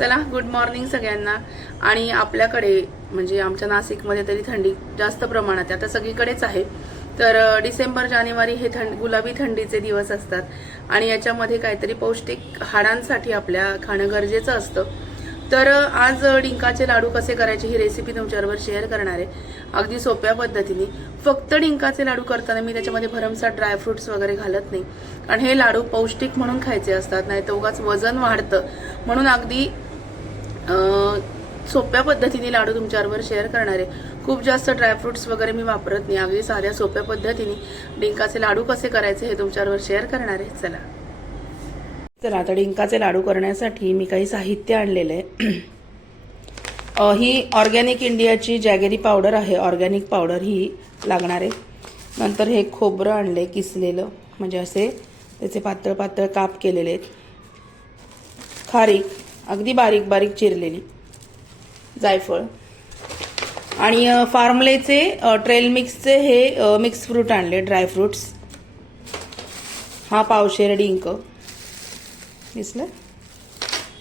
चला good morning सगळ्यांना. आणि आपल्याकडे म्हणजे आमच्या नाशिकमध्ये तरी थंडी जास्त प्रमाणात आहे. आता सगळीकडेच आहे. तर डिसेंबर जानेवारी हे थंड गुलाबी थंडीचे दिवस असतात. आणि याच्यामध्ये काहीतरी पौष्टिक हाडांसाठी आपल्या खाणं गरजेचं असतं. तर आज डिंकाचे लाडू कसे करायचे ही रेसिपी तुमच्याबरोबर शेअर करणार आहे. अगदी सोप्या पद्धतीने. फक्त डिंकाचे लाडू करताना मी त्याच्यामध्ये भरमसाठ ड्रायफ्रुट्स वगैरे घालत नाही. कारण हे लाडू पौष्टिक म्हणून खायचे असतात. नाही तर उगाच वजन वाढतं. म्हणून अगदी सोप्या पद्धतीने लाडू तुमच्याबरोबर शेअर करणार. आहे खूप जास्त ड्रायफ्रुट्स वगैरे मी वापरत नाही. अगदी साध्या सोप्या पद्धतीने डिंकाचे लाडू कसे करायचे हे तुमच्याबरोबर शेअर करणार. आहे चला. चला आता डिंकाचे लाडू करण्यासाठी मी काही साहित्य आणलेलं आहे. ही ऑर्गॅनिक इंडियाची जॅगेरी पावडर आहे. ऑर्गॅनिक पावडर ही लागणार आहे. नंतर हे खोबरं आणले किसलेलं. म्हणजे असे त्याचे पातळ पातळ काप केलेले आहेत. खारीक. अगदी बारीक बारीक चिरलेली जायफळ. आणि फार्मलेचे ट्रेल मिक्सचे हे मिक्स फ्रूट आणले ड्रायफ्रुट्स हा पावशेर डिंक दिसलं?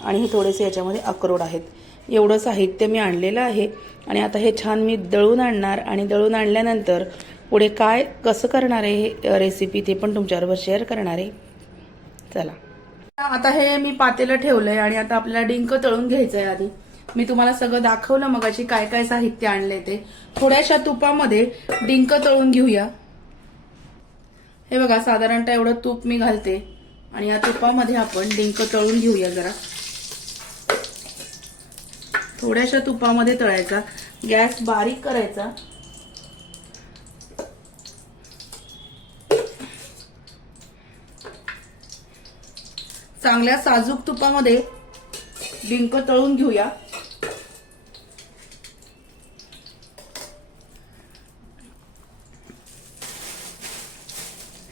आणि हे थोडेसे याच्यामध्ये अक्रोड आहेत. एवढं साहित्य मी आणलेलं आहे. आणि आता हे छान मी दळून आणणार. आणि दळून आणल्यानंतर पुढे काय कसं करणार आहे हे रेसिपी ते पण तुमच्याबरोबर शेअर करणार आहे. चला. आता हे मी पातेलं ठेवलंय आणि आता आपल्याला डिंक तळून घ्यायचंय आधी. मी तुम्हाला सगळं दाखवलं मगाशी काय काय साहित्य आणले ते. थोड्याशा तुपामध्ये डिंक तळून घेऊया. हे बघा साधारणतः एवढं तूप मी घालते. आणि या तुपामध्ये आपण डिंक तळून घेऊया जरा. थोड्याशा तुपामध्ये तळायचा. गॅस बारीक करायचा. चांगल्या साजूक तुपामध्ये डिंक तळून घेऊया.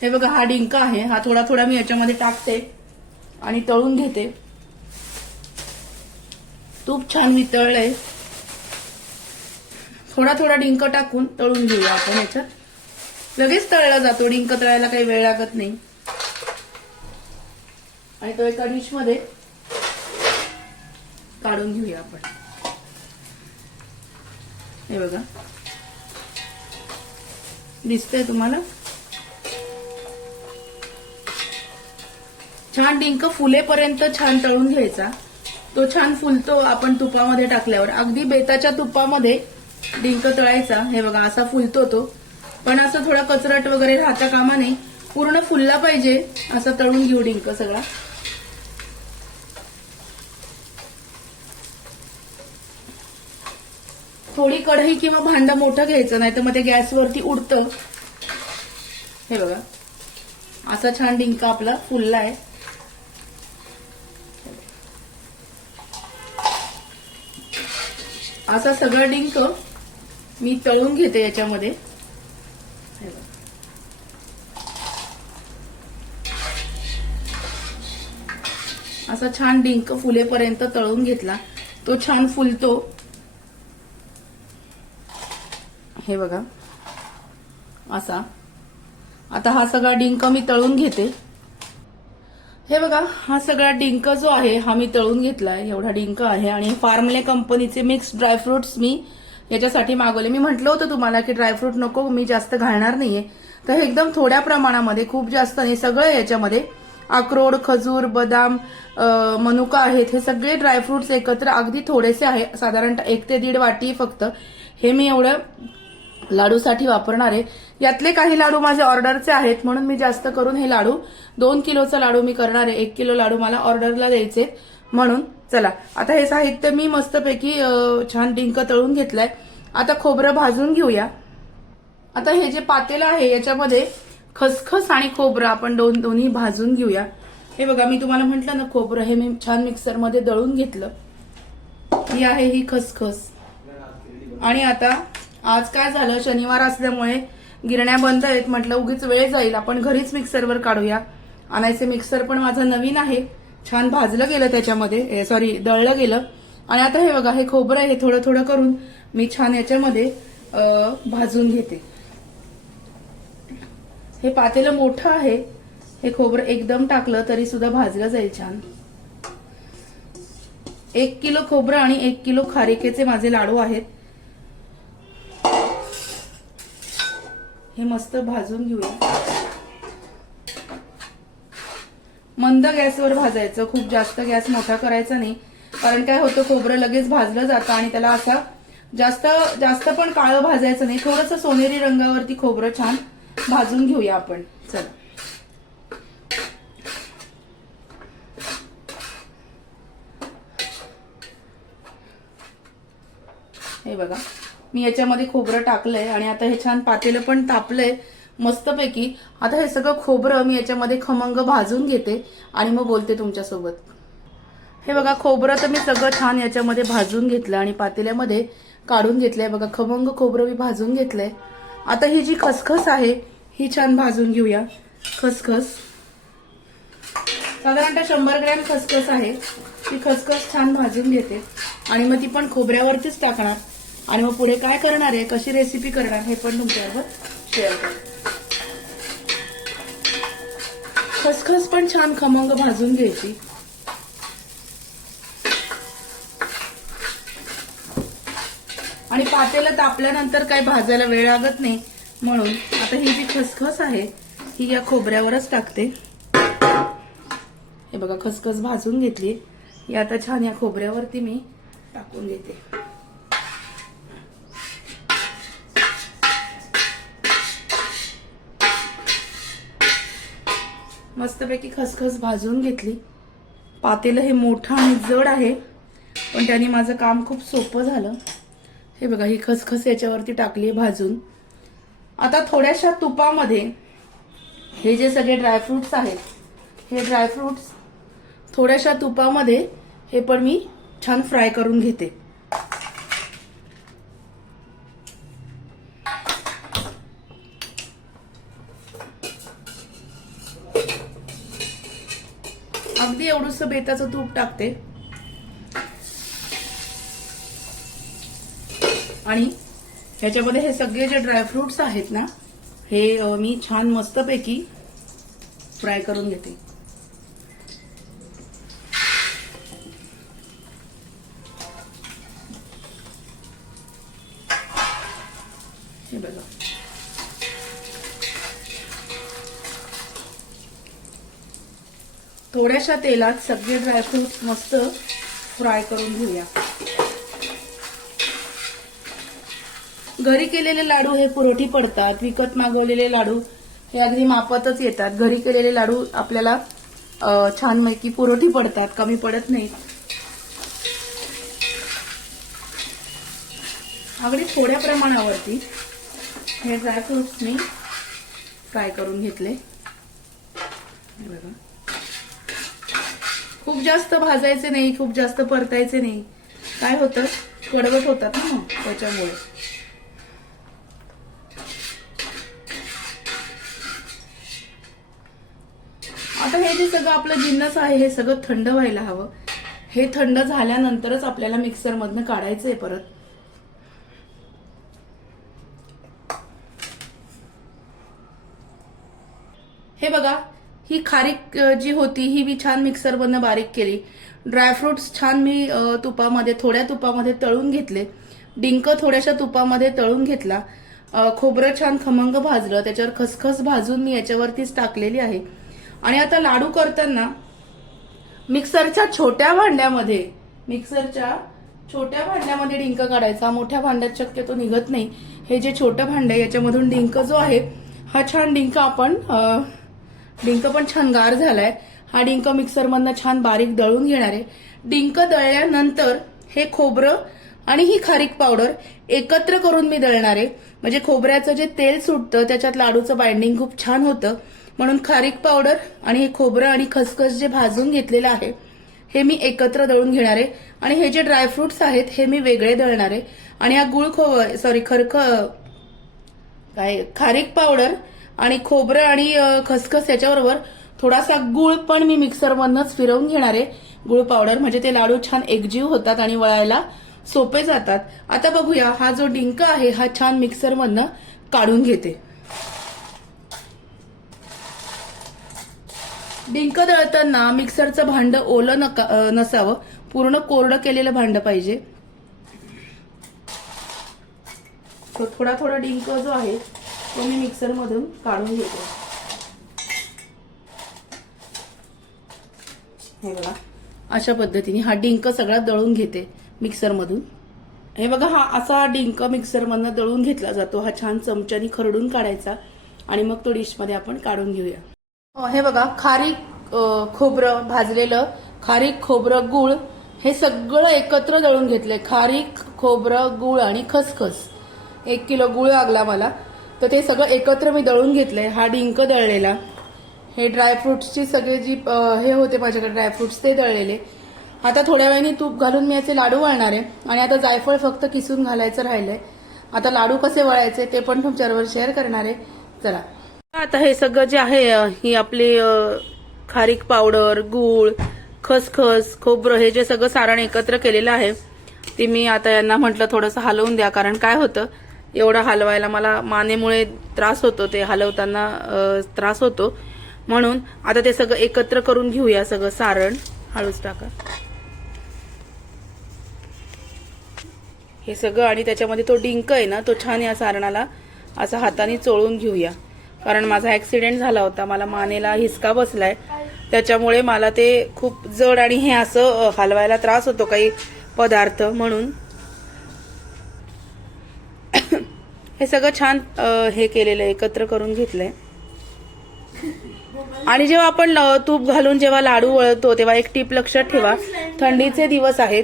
हे बघा हा डिंक आहे. हा थोडा थोडा मी याच्यामध्ये टाकते आणि तळून घेते. तूप छान वितळलंय. थोडा थोडा डिंक टाकून तळून घेऊया आपण याच्यात. लगेच तळला जातो. डिंक तळायला काही वेळ लागत नाही. आणि तो एका डिशमध्ये काढून घेऊया आपण. हे बघा. दिसतंय तुम्हाला? छान डिंक फुलेपर्यंत छान तळून घ्यायचा. तो छान फुलतो आपण तुपामध्ये टाकल्यावर. अगदी बेताच्या तुपामध्ये डिंक तळायचा. हे बघा असा फुलतो तो. पण असं थोडा कचरट वगैरे राहता कामा नये. पूर्ण फुलला पाहिजे असं तळून घेऊ डिंक सगळा. थोडी कढई किंवा भांड मोठं घ्यायचं नाही तर मग ते गॅसवरती उडतं. हे बघा. असा छान डिंक आपला फुलला आहे असा सगळा डिंक मी तळून घेते याच्यामध्ये. असा छान डिंक फुलेपर्यंत तळून घेतला. तो छान फुलतो. हे बघा. असा. आता हा सगळा डिंक मी तळून घेते. हे बघा हा सगळा डिंक जो आहे हा मी तळून घेतलाय एवढा डिंक आहे. आणि फार्मले कंपनीचे मिक्स ड्रायफ्रुट्स मी याच्यासाठी मागवले. मी म्हटलं होतं तुम्हाला की ड्रायफ्रूट नको मी जास्त घालणार नाहीये. तर एकदम थोड्या प्रमाणामध्ये खूप जास्त नाही सगळं याच्यामध्ये अक्रोड खजूर बदाम मनुका आहेत हे सगळे ड्रायफ्रुट्स एकत्र अगदी थोडेसे आहे. साधारणतः एक ते दीड वाटी फक्त. हे मी एवढं लाडूसाठी वापरणार आहे. यातले काही लाडू माझे ऑर्डरचे आहेत म्हणून मी जास्त करून हे लाडू दोन किलोचा लाडू मी करणार आहे. एक किलो लाडू मला ऑर्डरला द्यायचे म्हणून. चला आता हे साहित्य मी मस्तपैकी छान डिंक तळून घेतलंय. आता खोबरं भाजून घेऊया. आता हे जे पातेलं आहे याच्यामध्ये खसखस आणि खोबरं आपण दोन दोन्ही भाजून घेऊया. हे बघा मी तुम्हाला म्हटलं ना खोबरं हे मी छान मिक्सरमध्ये दळून घेतलं. ही आहे ही खसखस. आणि आता आज काय झालं? शनिवार असल्यामुळे गिरण्या बंद आहेत. म्हटलं उगीच वेळ जाईल. आपण घरीच मिक्सरवर काढूया. आणायचे मिक्सर पण माझं नवीन आहे. छान भाजलं गेलं त्याच्यामध्ये. सॉरी दळलं गेलं. आणि आता हे बघा हे खोबरं हे थोडं थोडं करून मी छान याच्यामध्ये भाजून घेते. हे पातेलं मोठं आहे. हे खोबरं एकदम टाकलं तरी सुद्धा भाजलं जाईल छान. एक किलो खोबरं आणि एक किलो खारिकेचे माझे लाडू आहेत. हे मस्त भाजून घेऊया. मंद गॅसवर भाजायचं. खूप जास्त गॅस मोठा करायचा नाही. कारण काय होतं खोबरं लगेच भाजलं जातं आणि त्याला असा जास्त जास्त पण काळं भाजायचं नाही. थोडंसं सोनेरी रंगावरती खोबरं छान भाजून घेऊया आपण. चला. हे बघा मी याच्यामध्ये खोबरं टाकलंय आणि आता हे छान पातेलं पण तापलंय मस्तपैकी. आता हे सगळं खोबरं मी याच्यामध्ये खमंग भाजून घेते आणि मग बोलते तुमच्यासोबत. हे बघा खोबरं तर मी सगळं छान याच्यामध्ये भाजून घेतलं आणि पातेल्यामध्ये काढून घेतलंय. बघा खमंग खोबरं मी भाजून घेतलंय. आता ही जी खसखस आहे ही छान भाजून घेऊया. खसखस. साधारणतः शंभर ग्रॅम खसखस आहे. ती खसखस छान भाजून घेते. आणि मग ती पण खोबऱ्यावरतीच टाकणार. आणि मग पुढे काय करणार आहे कशी रेसिपी करणार हे पण तुमच्यावर शेअर कर खसखस पण छान खमंग भाजून घ्यायची. आणि पातेलं तापल्यानंतर काही भाजायला वेळ लागत नाही. म्हणून आता ही जी खसखस आहे ही या खोबऱ्यावरच टाकते. हे बघा खसखस भाजून घेतली. ही आता छान या खोबऱ्यावरती मी टाकून देते. मस्तपैकी खसखस भाजून घेतली. पातेलं हे मोठं आणि जड आहे पण त्याने माझं काम खूप सोपं झालं. हे बघा ही खसखस याच्यावरती टाकली भाजून. आता थोड्याशा तुपामध्ये हे जे सगळे ड्रायफ्रुट्स आहेत हे ड्रायफ्रुट्स थोड्याशा तुपामध्ये हे पण मी छान फ्राय करून घेते. अगदी एवढंच बेताचं तूप टाकते. आणि ह्याच्यामध्ये हे सगळे जे ड्रायफ्रुट्स आहेत ना हे मी छान मस्तपैकी फ्राय करून घेते. हे बघा. थोड्याशा तेलात सगळे ड्रायफ्रुट्स मस्त फ्राय करून घेऊया. घरी केलेले लाडू हे पुरवठी पडतात विकत मागवलेले लाडू हे अगदी मापातच येतात. घरी केलेले लाडू आपल्याला छानपैकी पुरवठी पडतात कमी पडत नाहीत. अगदी थोड्या प्रमाणावरती हे ड्रायफ्रुट्स मी फ्राय करून घेतले. बघा. खूप जास्त भाजायचे नाही खूप जास्त परतायचे नाही. काय होतं? कडवत होतात ना त्याच्यामुळे. आता हे जे सगळं आपलं जिन्नस आहे हे सगळं थंड व्हायला हवं. हे थंड झाल्यानंतरच आपल्याला मिक्सर मधनं काढायचंय परत. हे बघा ही खारीक जी होती ही मी छान मिक्सर मधनं बारीक केली. ड्रायफ्रुट्स छान मी तुपामध्ये थोड्या तुपामध्ये तळून घेतले. डिंक थोड्याशा तुपामध्ये तळून घेतला. खोबरं छान खमंग भाजलं. त्याच्यावर खसखस भाजून मी याच्यावरतीच टाकलेली आहे. आणि आता लाडू करताना मिक्सरच्या छोट्या भांड्यामध्ये मिक्सरच्या छोट्या भांड्यामध्ये डिंक काढायचा. मोठ्या भांड्यात शक्यतो निघत नाही. हे जे छोटं भांडं आहे याच्यामधून डिंक जो आहे हा छान डिंक आपण डिंक पण छान गार झालाय. हा डिंक मिक्सरमधनं छान बारीक दळून घेणार आहे. डिंक दळल्यानंतर हे खोबरं आणि ही खारीक पावडर एकत्र करून मी दळणार आहे. म्हणजे खोबऱ्याचं जे तेल सुटतं त्याच्यात लाडूचं बाइंडिंग खूप छान होतं. म्हणून खारीक पावडर आणि हे खोबरं आणि खसखस जे भाजून घेतलेलं आहे हे मी एकत्र दळून घेणार आहे. आणि हे जे ड्रायफ्रुट्स आहेत हे मी वेगळे दळणार आहे. आणि हा गुळ खो सॉरी खरख काय खारीक पावडर आणि खोबरं आणि खसखस याच्याबरोबर थोडासा गुळ पण मी मिक्सरमधनच फिरवून घेणार आहे. गुळ पावडर म्हणजे ते लाडू छान एकजीव होतात आणि वळायला सोपे जातात. आता बघूया हा जो डिंक आहे हा छान मिक्सरमधनं काढून घेते. डिंक दळताना मिक्सरचं भांडं ओलं नका नसावं. पूर्ण कोरडं केलेलं भांडं पाहिजे. थोडा थोडा डिंक जो आहे तो मी मिक्सरमधून काढून घेते. हे बघा. अशा पद्धतीने हा डिंक सगळा दळून घेते मिक्सरमधून. हे बघा हा असा डिंक मिक्सरमधनं दळून घेतला जातो. हा छान चमच्यानी खरडून काढायचा. आणि मग तो डिशमध्ये आपण काढून घेऊया. हे बघा खारीक खोबरं भाजलेलं खारीक खोबरं गुळ हे सगळं एकत्र दळून घेतलंय खारीक खोबरं गुळ आणि खसखस. एक किलो गुळ लागला मला. तर ते सगळं एकत्र मी दळून घेतलंय. हा डिंक दळलेला. हे ड्रायफ्रुट्सची सगळे जी हे होते माझ्याकडे ड्रायफ्रुट्स ते दळलेले. आता थोड्या वेळाने तूप घालून मी याचे लाडू वळणार आहे. आणि आता जायफळ फक्त किसून घालायचं राहिलंय. आता लाडू कसे वळायचे ते पण तुमच्याबरोबर शेअर करणार आहे. चला. आता हे सगळं जे आहे ही आपली खारीक पावडर गूळ खसखस खोबरं हे जे सगळं सारण एकत्र केलेलं आहे ते मी आता यांना म्हटलं थोडंसं हलवून द्या. कारण काय होतं एवढं हलवायला मला मानेमुळे त्रास होतो ते हलवताना त्रास होतो. म्हणून आता ते सगळं एकत्र करून घेऊया सगळं सारण. हळूच टाका. हे सगळं आणि त्याच्यामध्ये तो डिंक आहे ना तो छान या सारणाला असा हाताने चोळून घेऊया. कारण माझा ऍक्सिडेंट झाला होता. मला मानेला हिसका बसलाय. त्याच्यामुळे मला ते खूप जड आणि हे असं हलवायला त्रास होतो काही पदार्थ म्हणून. हे सगळं छान हे केलेलं आहे एकत्र करून घेतलंय. आणि जेव्हा आपण तूप घालून जेव्हा लाडू वळतो तेव्हा एक टीप लक्षात ठेवा. थंडीचे दिवस आहेत.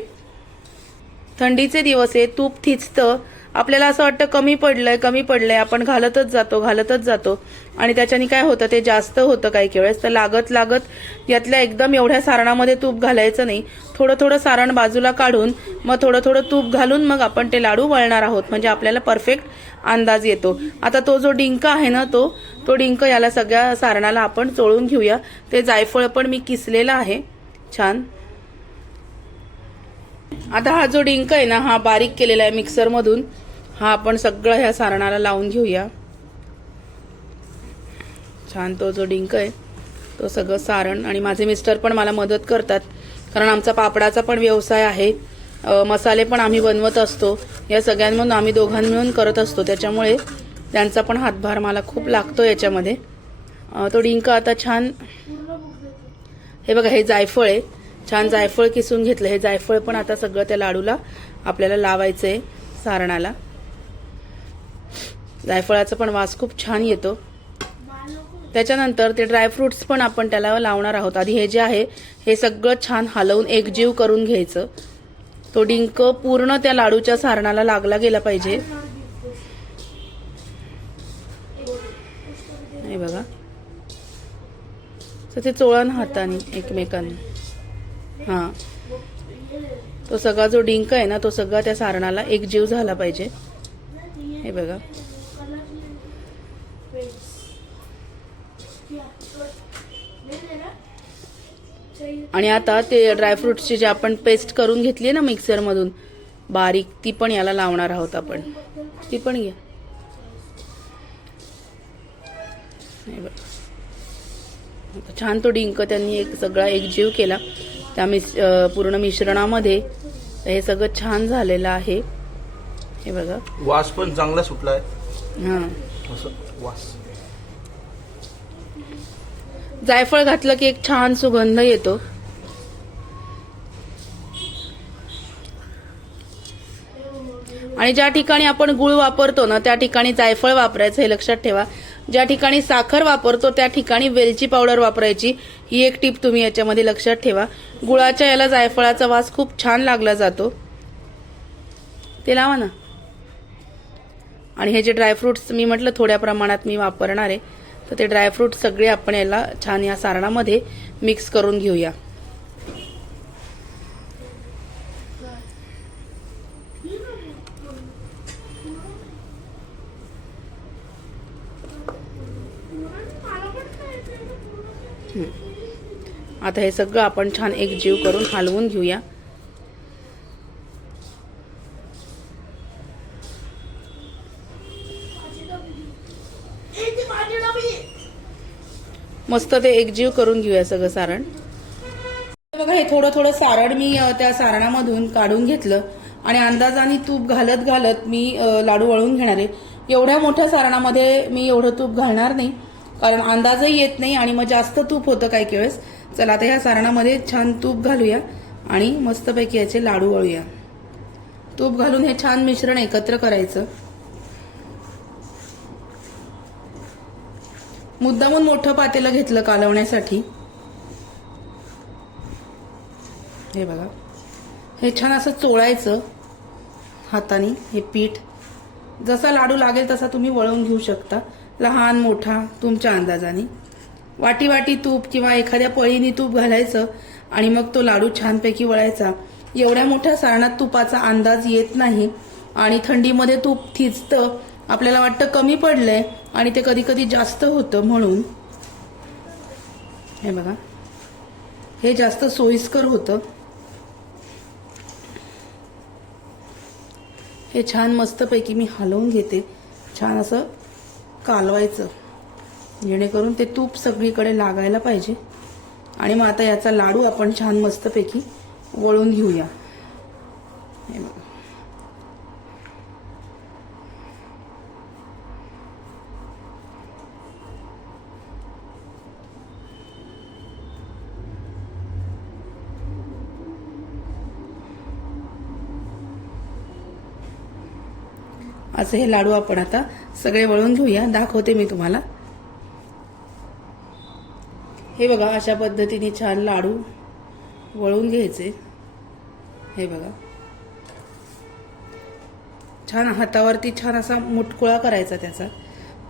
थंडीचे दिवस आहे तूप थिचतं. आपल्याला असं वाटतं कमी पडलंय कमी पडलंय आपण घालतच जातो घालतच जातो. आणि त्याच्याने काय होतं ते जास्त होतं काही वेळेस. तर लागत लागत यातल्या एकदम एवढ्या सारणामध्ये तूप घालायचं नाही. थोडं थोडं सारण बाजूला काढून मग थोडं थोडं तूप घालून मग आपण ते लाडू वळणार आहोत. म्हणजे आपल्याला परफेक्ट अंदाज येतो. आता तो जो डिंक आहे ना तो तो डिंक याला सगळ्या सारणाला आपण चोळून घेऊया. ते जायफळ पण मी किसलेलं आहे. छान. आता हा जो डिंक आहे ना हा बारीक केलेला आहे मिक्सरमधून. हा आपण सगळं ह्या सारणाला लावून घेऊया. छान तो जो डिंक आहे तो सगळं सारण आणि माझे मिस्टर पण मला मदत करतात. कारण आमचा पापडाचा पण व्यवसाय आहे. मसाले पण आम्ही बनवत असतो. या सगळ्यांमधून आम्ही दोघां मिळून करत असतो. त्याच्यामुळे त्यांचा पण हातभार मला खूप लागतो याच्यामध्ये. तो डिंक आता छान हे बघा हे जायफळ आहे. छान जायफळ किसून घेतलं. हे जायफळ पण आता सगळं त्या लाडूला आपल्याला लावायचं आहे सारणाला. जायफळाचा पण वास खूप छान येतो. त्याच्यानंतर ते ड्रायफ्रुट्स पण आपण त्याला लावणार आहोत. आधी हे जे आहे हे सगळं छान हलवून एकजीव करून घ्यायचं. तो डिंक पूर्ण त्या लाडूच्या सारणाला लागला गेला पाहिजे. हे बघा. तर ते चोळण हाताने एकमेकांनी. हा. तो सगळा जो डिंक आहे ना तो सगळा त्या सारणाला एकजीव झाला पाहिजे. हे बघा. आणि आता ते ड्रायफ्रुट्सची जी आपण पेस्ट करून घेतली ना मिक्सर मधून बारीक ती पण याला लावणार आहोत आपण. ती पण घ्या. छान तो डिंक त्यांनी एक सगळा एकजीव केला. त्या मिस पूर्ण मिश्रणामध्ये हे सगळं छान झालेलं आहे. हे बघा. वास पण चांगला सुटलाय. हां. असं वास. जायफळ घातलं की एक छान सुगंध येतो. आणि ज्या ठिकाणी आपण गुळ वापरतो ना त्या ठिकाणी जायफळ वापरायचं हे लक्षात ठेवा. ज्या ठिकाणी साखर वापरतो त्या ठिकाणी वेलची पावडर वापरायची ही एक टीप तुम्ही याच्यामध्ये लक्षात ठेवा. गुळाच्या याला जायफळाचा वास खूप छान लागला जातो. ते लावा ना. आणि हे जे ड्रायफ्रुट्स मी म्हटलं थोड्या प्रमाणात मी वापरणार आहे. तर ते ड्रायफ्रूट सगळे आपण याला छान या सारणामध्ये मिक्स करून घेऊया. आता हे सगळं आपण छान एकजीव करून हलवून घेऊया. मस्त ते एकजीव करून घेऊया सगळं सारण. बघा हे थोडं थोडं सारण मी त्या सारणामधून काढून घेतलं आणि अंदाजाने तूप घालत घालत मी लाडू वळून घेणार आहे. एवढ्या मोठ्या सारणामध्ये मी एवढं तूप घालणार नाही कारण अंदाजही येत नाही आणि मग जास्त तूप होतं काही काही वेळेस. चला आता ह्या सारणामध्ये छान तूप घालूया आणि मस्तपैकी याचे लाडू वळूया. तूप घालून हे छान मिश्रण एकत्र करायचं. मुद्दामून मोठं पातेलं घेतलं कालवण्यासाठी. हे बघा. हे छान असं चोळायचं हाताने हे पीठ. जसा लाडू लागेल तसा तुम्ही वळवून घेऊ शकता. लहान मोठा तुमच्या अंदाजाने. वाटी वाटी तूप किंवा एखाद्या पळीने तूप घालायचं आणि मग तो लाडू छानपैकी वळायचा. एवढ्या मोठ्या सारणात तुपाचा अंदाज येत नाही आणि थंडीमध्ये तूप थिजतं आपल्याला वाटतं कमी पडलंय आणि ते कधी कधी जास्त होतं म्हणून. हे बघा. हे जास्त सोयीस्कर होतं. हे छान मस्तपैकी मी हलवून घेते. छान असं कालवायचं. जेणेकरून ते तूप सगळीकडे लागायला पाहिजे. आणि मग आता याचा लाडू आपण छान मस्तपैकी वळून घेऊया. हे बघा. असे हे लाडू आपण आता सगळे वळून घेऊया. दाखवते मी तुम्हाला. हे बघा अशा पद्धतीने छान लाडू वळून घ्यायचे. हे बघा. छान हातावरती छान असा मुटकुळा करायचा त्याचा.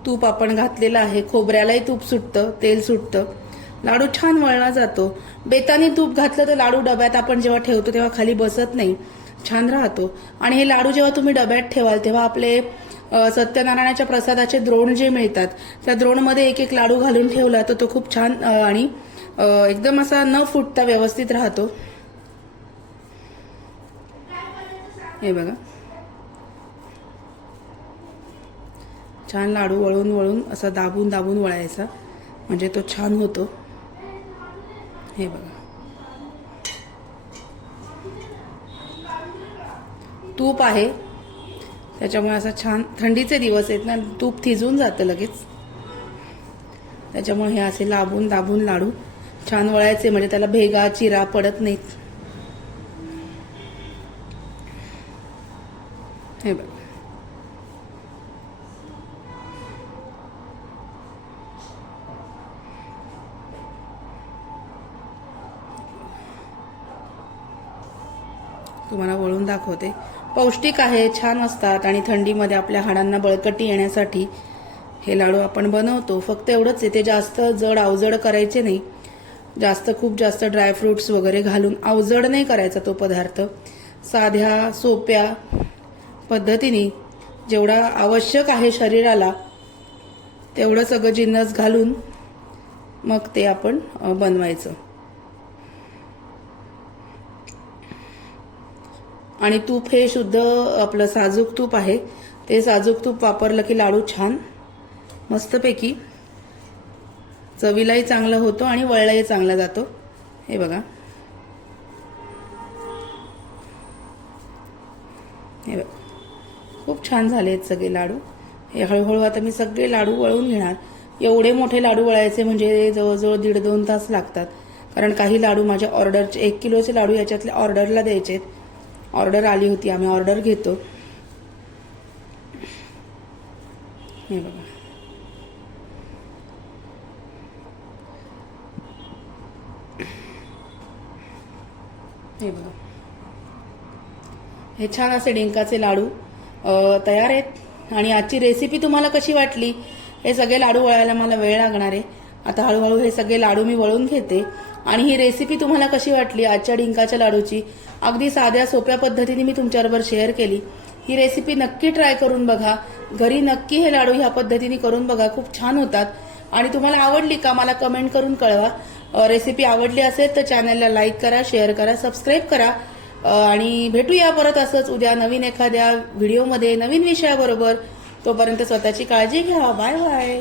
तूप आपण घातलेलं आहे. खोबऱ्यालाही तूप सुटतं तेल सुटतं. लाडू छान वळला जातो. बेताने तूप घातलं तर लाडू डब्यात आपण जेव्हा ठेवतो तेव्हा खाली बसत नाही. छान राहतो. आणि हे लाडू जेव्हा तुम्ही डब्यात ठेवाल तेव्हा आपले सत्यनारायणाच्या प्रसादाचे द्रोण जे मिळतात त्या द्रोणमध्ये एक एक लाडू घालून ठेवला तर तो खूप छान आणि एकदम असा न फुटता व्यवस्थित राहतो. हे बघा. छान लाडू वळून वळून असा दाबून दाबून वळायचा. म्हणजे तो छान होतो. हे बघा. तूप आहे. त्याच्यामुळे असं छान थंडीचे दिवस आहेत ना तूप थिजून जातं लगेच. त्याच्यामुळे हे असे लाबून दाबून लाडू छान वळायचे म्हणजे त्याला भेगा चिरा पडत नाहीत. पौष्टिक आहे छान असतात आणि थंडीमध्ये आपल्या हाडांना बळकटी येण्यासाठी हे लाडू आपण बनवतो. फक्त एवढंच आहे ते जास्त जड अवजड करायचे नाही. जास्त खूप जास्त ड्रायफ्रुट्स वगैरे घालून अवजड नाही करायचा तो पदार्थ. साध्या सोप्या पद्धतीने जेवढा आवश्यक आहे शरीराला तेवढं सगळं जिन्नस घालून मग ते आपण बनवायचं. आणि तूप हे शुद्ध आपलं साजूक तूप आहे. ते साजूक तूप वापरलं की लाडू छान मस्तपैकी. चवीलाही चांगलं होतो आणि वळलाही चांगला जातो. हे बघा. हे बघा. खूप छान झाले आहेत सगळे लाडू. हे हळूहळू आता मी सगळे लाडू वळून घेणार. एवढे मोठे लाडू वळायचे म्हणजे जवळजवळ दीड दोन तास लागतात. कारण काही लाडू माझ्या ऑर्डरचे एक किलोचे लाडू याच्यातले ऑर्डरला द्यायचे आहेत ऑर्डर आली होती आम्ही ऑर्डर घेतो. हे बघा. हे बघा. हे छान असे डिंकाचे लाडू तयार आहेत. आणि आजची रेसिपी तुम्हाला कशी वाटली? हे सगळे लाडू वळायला मला वेळ लागणार आहे. आता हळूहळू हे सगळे लाडू मी वळून घेते. आणि ही रेसिपी तुम्हाला कशी वाटली? आजच्या डिंकाच्या लाडूची? अगदी साध्या सोप्या पद्धतीने मी तुमच्याबरोबर शेअर केली. ही रेसिपी नक्की ट्राय करून बघा. घरी नक्की हे लाडू ह्या पद्धतीने करून बघा. खूप छान होतात. आणि तुम्हाला आवडली का मला कमेंट करून कळवा. रेसिपी आवडली असेल तर चॅनलला लाईक करा शेअर करा सबस्क्राईब करा. आणि भेटूया परत असंच उद्या नवीन एखाद्या व्हिडिओमध्ये नवीन विषयाबरोबर. तोपर्यंत स्वतःची काळजी घ्या. Bye bye